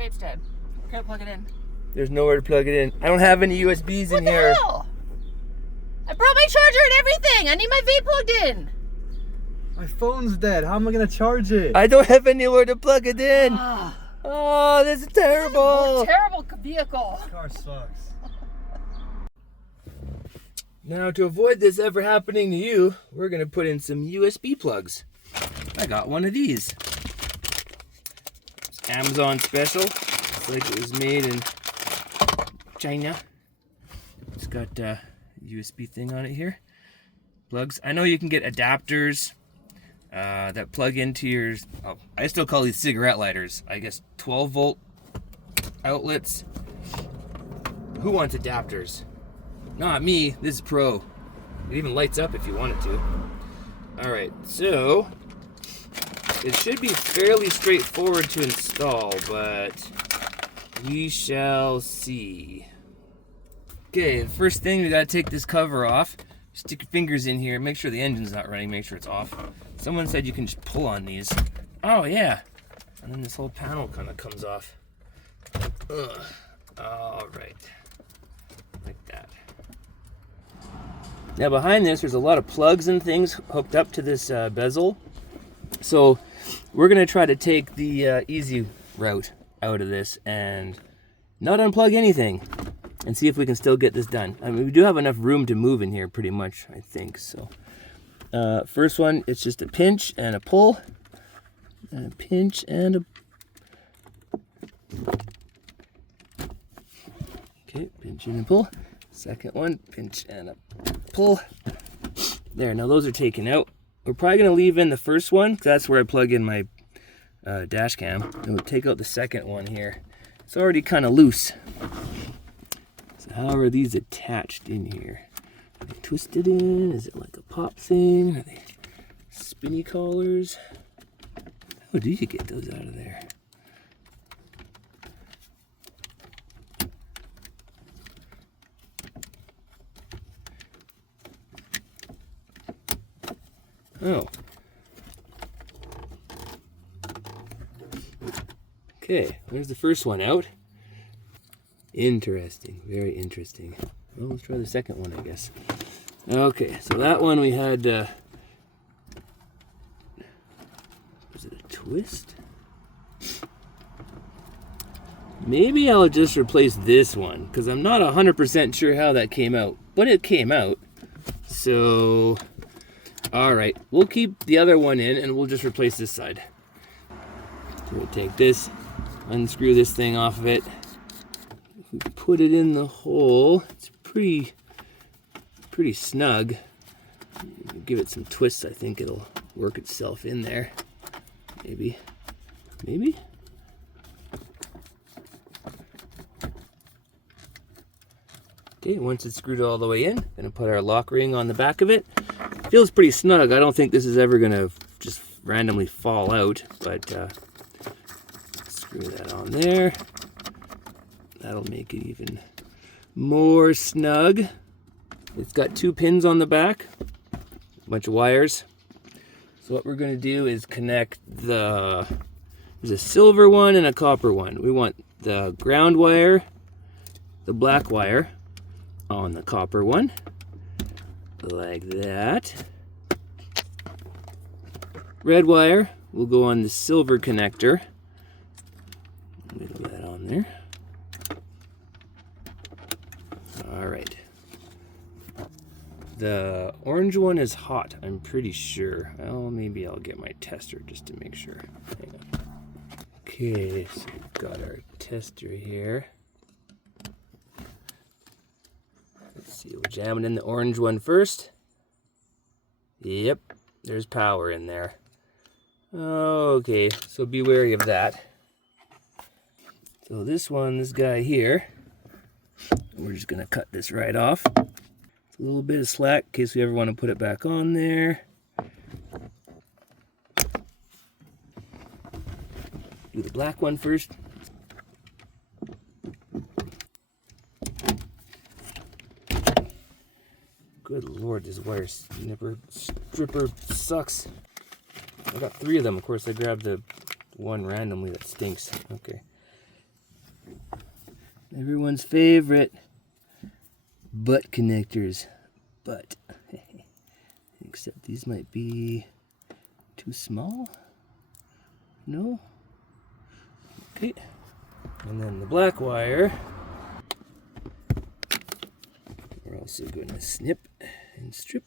vape's dead. Can't plug it in. There's nowhere to plug it in. I don't have any USBs in here. What the hell? I brought my charger and everything. I need my vape plugged in. My phone's dead. How am I gonna charge it? I don't have anywhere to plug it in. Oh, this is terrible. Terrible vehicle. This car sucks. Now, to avoid this ever happening to you, we're gonna put in some USB plugs. I got one of these. It's Amazon special. It's like it was made in China. It's got a USB thing on it here. Plugs. I know you can get adapters that plug into your, oh, I still call these cigarette lighters. I guess 12 volt outlets. Who wants adapters? Not me. This is pro. It even lights up if you want it to. Alright, so it should be fairly straightforward to install, but we shall see. Okay, the first thing, we gotta take this cover off. Stick your fingers in here, make sure the engine's not running, make sure it's off. Someone said you can just pull on these. Oh yeah. And then this whole panel kind of comes off. Ugh. Alright. Like that. Now behind this, there's a lot of plugs and things hooked up to this bezel. So we're gonna try to take the easy route out of this and not unplug anything and see if we can still get this done. I mean, we do have enough room to move in here pretty much, I think. So first one, it's just a pinch and a pull, and a pinch and a, okay, pinch and a pull. Second one, pinch and a pull. There, now those are taken out. We're probably gonna leave in the first one, 'cause that's where I plug in my dash cam. And we'll take out the second one here. It's already kind of loose. So how are these attached in here? Are they twisted in? Is it like a pop thing? Are they spinny collars? How do you get those out of there? Oh. Okay, there's the first one out. Interesting, very interesting. Well, let's try the second one, I guess. Okay, so that one we had, was it a twist? Maybe I'll just replace this one, because I'm not 100% sure how that came out, but it came out. So, all right, we'll keep the other one in and we'll just replace this side. So we'll take this, unscrew this thing off of it. We put it in the hole. It's pretty snug. Give it some twists. I think it'll work itself in there. Maybe. Okay, once it's screwed all the way in, gonna put our lock ring on the back of it. Feels pretty snug. I don't think this is ever gonna just randomly fall out, but screw that on there. That'll make it even more snug. It's got 2 pins on the back, a bunch of wires. So what we're gonna do is connect there's a silver one and a copper one. We want the ground wire, the black wire on the copper one, like that. Red wire will go on the silver connector. Wiggle that on there. All right. The orange one is hot, I'm pretty sure. Well, maybe I'll get my tester just to make sure. Hang on. Okay, so we've got our tester here. Let's see, we're jamming in the orange one first. Yep, there's power in there. Okay, so be wary of that. So this guy here, we're just gonna cut this right off. It's a little bit of slack in case we ever want to put it back on there. Do the black one first. Good Lord, this wire stripper sucks. I got 3 of them. Of course, I grabbed the one randomly that stinks. Okay. Everyone's favorite. Butt connectors. But, except these might be too small. No? Okay. And then the black wire. We're also going to snip and strip.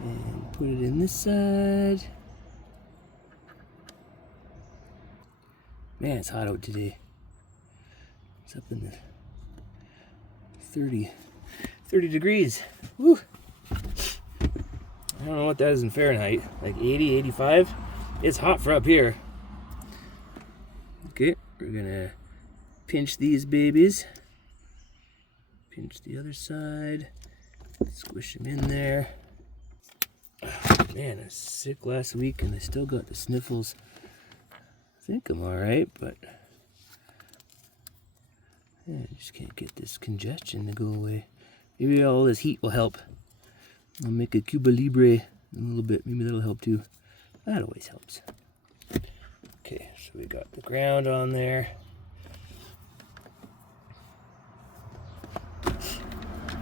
And put it in this side. Man, it's hot out today. It's up in the 30 degrees. Woo! I don't know what that is in Fahrenheit. Like 80, 85? It's hot for up here. Okay, we're gonna pinch these babies. Pinch the other side. Squish them in there. Oh, man, I was sick last week and I still got the sniffles. I think I'm alright, but yeah, I just can't get this congestion to go away. Maybe all this heat will help. I'll make a Cuba Libre in a little bit. Maybe that'll help too. That always helps. Okay, so we got the ground on there.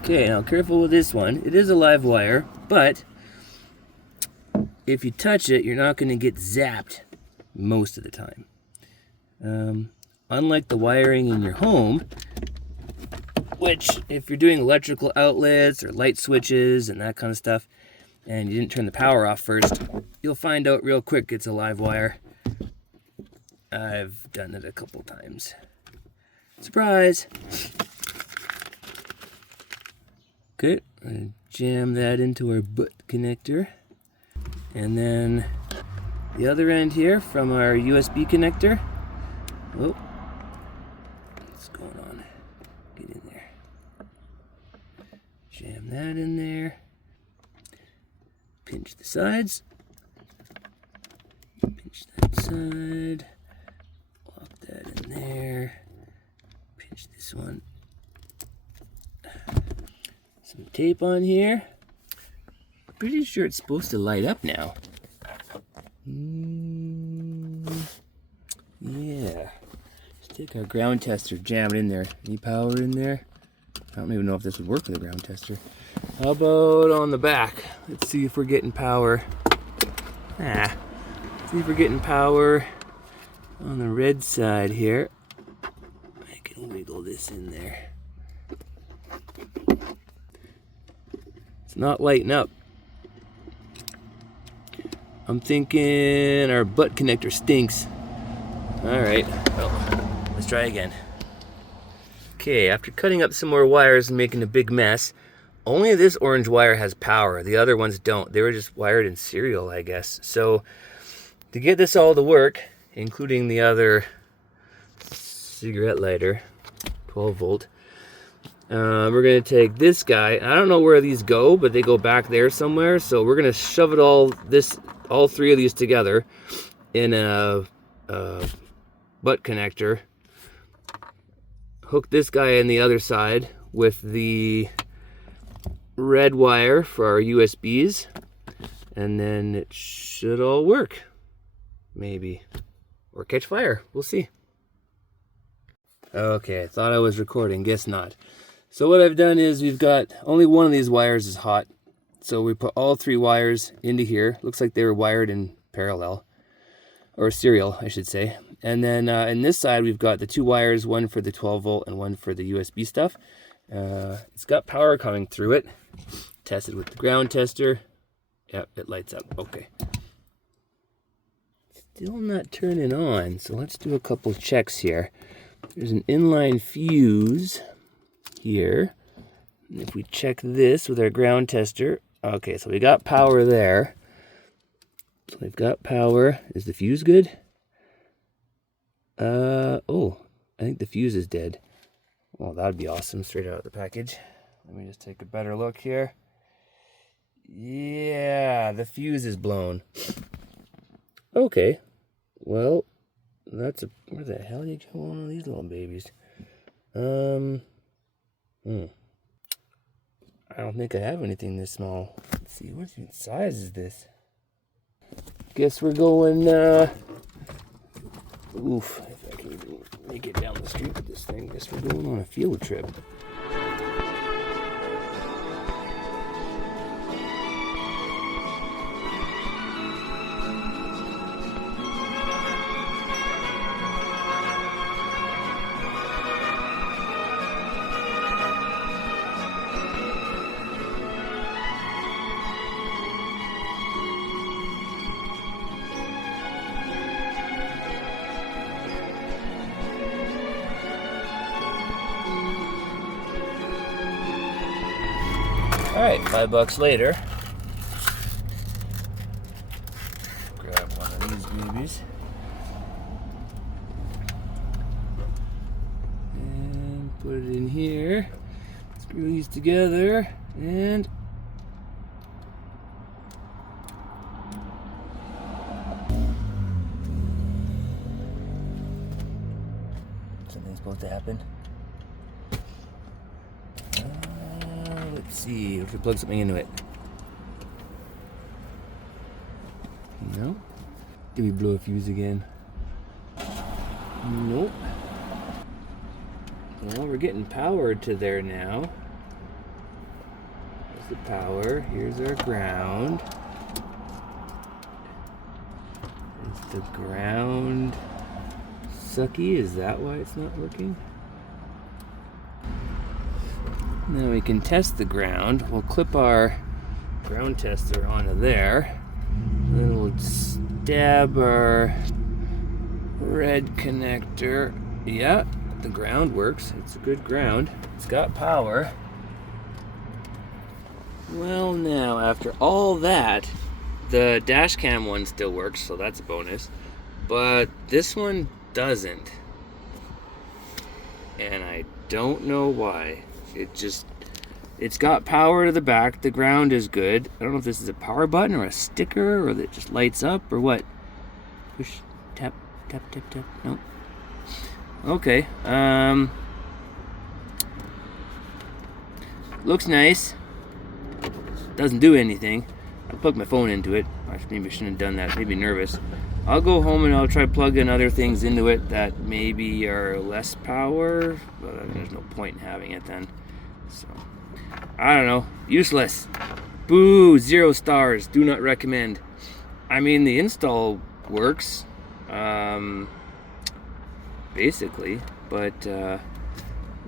Okay, now careful with this one. It is a live wire, but if you touch it, you're not going to get zapped most of the time. Unlike the wiring in your home, which if you're doing electrical outlets or light switches and that kind of stuff, and you didn't turn the power off first, you'll find out real quick it's a live wire. I've done it a couple times. Surprise! Okay, I'm gonna jam that into our butt connector. And then the other end here from our USB connector. Oh, what's going on? Get in there. Jam that in there. Pinch the sides. Pinch that side. Lock that in there. Pinch this one. Some tape on here. Pretty sure it's supposed to light up now. Yeah. Let's take our ground tester, jam it in there. Any power in there? I don't even know if this would work with a ground tester. How about on the back? Let's see if we're getting power. Let's see if we're getting power on the red side here. I can wiggle this in there. It's not lighting up. I'm thinking our butt connector stinks. Alright, well, let's try again. Okay, after cutting up some more wires and making a big mess, only this orange wire has power. The other ones don't. They were just wired in serial, I guess. So, to get this all to work, including the other cigarette lighter, 12 volt, we're going to take this guy. I don't know where these go, but they go back there somewhere. So we're going to shove it all three of these together in a butt connector. Hook this guy in the other side with the red wire for our USBs, and then it should all work. Maybe. Or catch fire. We'll see. Okay, I thought I was recording. Guess not. So what I've done is we've got only one of these wires is hot. So we put all three wires into here. Looks like they were wired in parallel. Or serial, I should say. And then in this side we've got the two wires, one for the 12 volt and one for the USB stuff. It's got power coming through it. Tested with the ground tester. Yep, it lights up. Okay. Still not turning on, so let's do a couple checks here. There's an inline fuse here. And if we check this with our ground tester, okay, so we got power there. So we've got power. Is the fuse good? Oh, I think the fuse is dead. Well, that'd be awesome, straight out of the package. Let me just take a better look here. Yeah, the fuse is blown. Okay, well, that's a... Where the hell you get one of these little babies? I don't think I have anything this small. Let's see, what size is this? Guess we're going, oof, if I can even me get down the street with this thing. Guess we're going on a field trip. Alright, $5 later. Grab one of these babies. And put it in here. Screw these together and something's supposed to happen. Let's see if we plug something into it. No. Did we blow a fuse again? Nope. Well, we're getting power to there now. There's the power. Here's our ground. Is the ground sucky? Is that why it's not working? Now we can test the ground. We'll clip our ground tester onto there. Then we'll stab our red connector. Yeah, the ground works. It's a good ground. It's got power. Well, now after all that, the dash cam one still works, so that's a bonus. But this one doesn't. And I don't know why. It's got power to the back. The ground is good. I don't know if this is a power button or a sticker or that just lights up or what. Push, tap, tap, tap, tap. Nope. Okay. Looks nice. Doesn't do anything. I plugged my phone into it. Maybe I shouldn't have done that. It made me nervous. I'll go home and I'll try plugging other things into it that maybe are less power, but there's no point in having it then. So, I don't know. Useless. Boo, 0 stars. Do not recommend. I mean, the install works, basically, but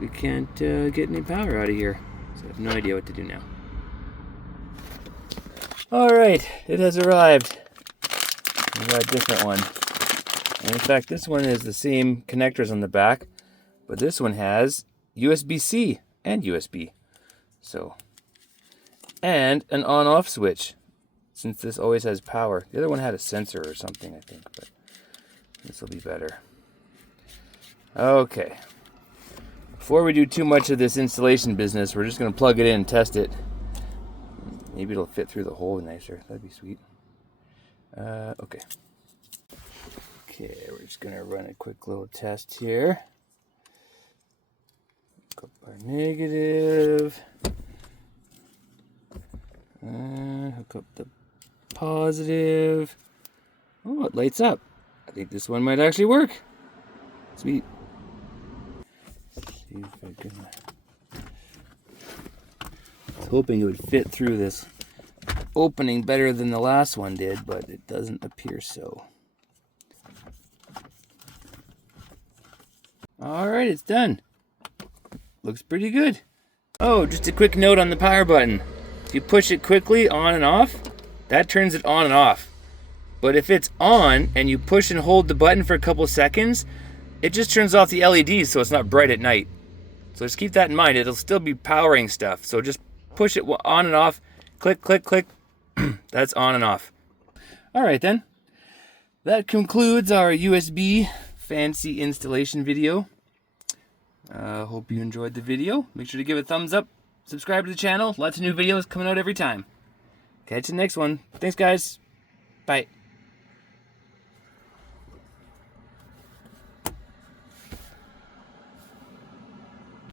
we can't get any power out of here. So I have no idea what to do now. Alright, it has arrived. We got a different one. And in fact, this one has the same connectors on the back, but this one has USB-C and USB. So, and an on-off switch, since this always has power. The other one had a sensor or something, I think, but this will be better. Okay. Before we do too much of this installation business, we're just going to plug it in and test it. Maybe it'll fit through the hole nicer. That'd be sweet. Okay. Okay, we're just going to run a quick little test here. Hook up our negative. Hook up the positive. Oh, it lights up. I think this one might actually work. Sweet. Let's see if I can... I was hoping it would fit through this opening better than the last one did, but it doesn't appear so. Alright, it's done. Looks pretty good. Oh, just a quick note on the power button. If you push it quickly on and off, that turns it on and off. But if it's on and you push and hold the button for a couple seconds, it just turns off the LEDs so it's not bright at night. So just keep that in mind. It'll still be powering stuff. So just push it on and off. Click, click, click. That's on and off. Alright then. That concludes our USB fancy installation video. Hope you enjoyed the video. Make sure to give it a thumbs up. Subscribe to the channel. Lots of new videos coming out every time. Catch you in the next one. Thanks, guys. Bye.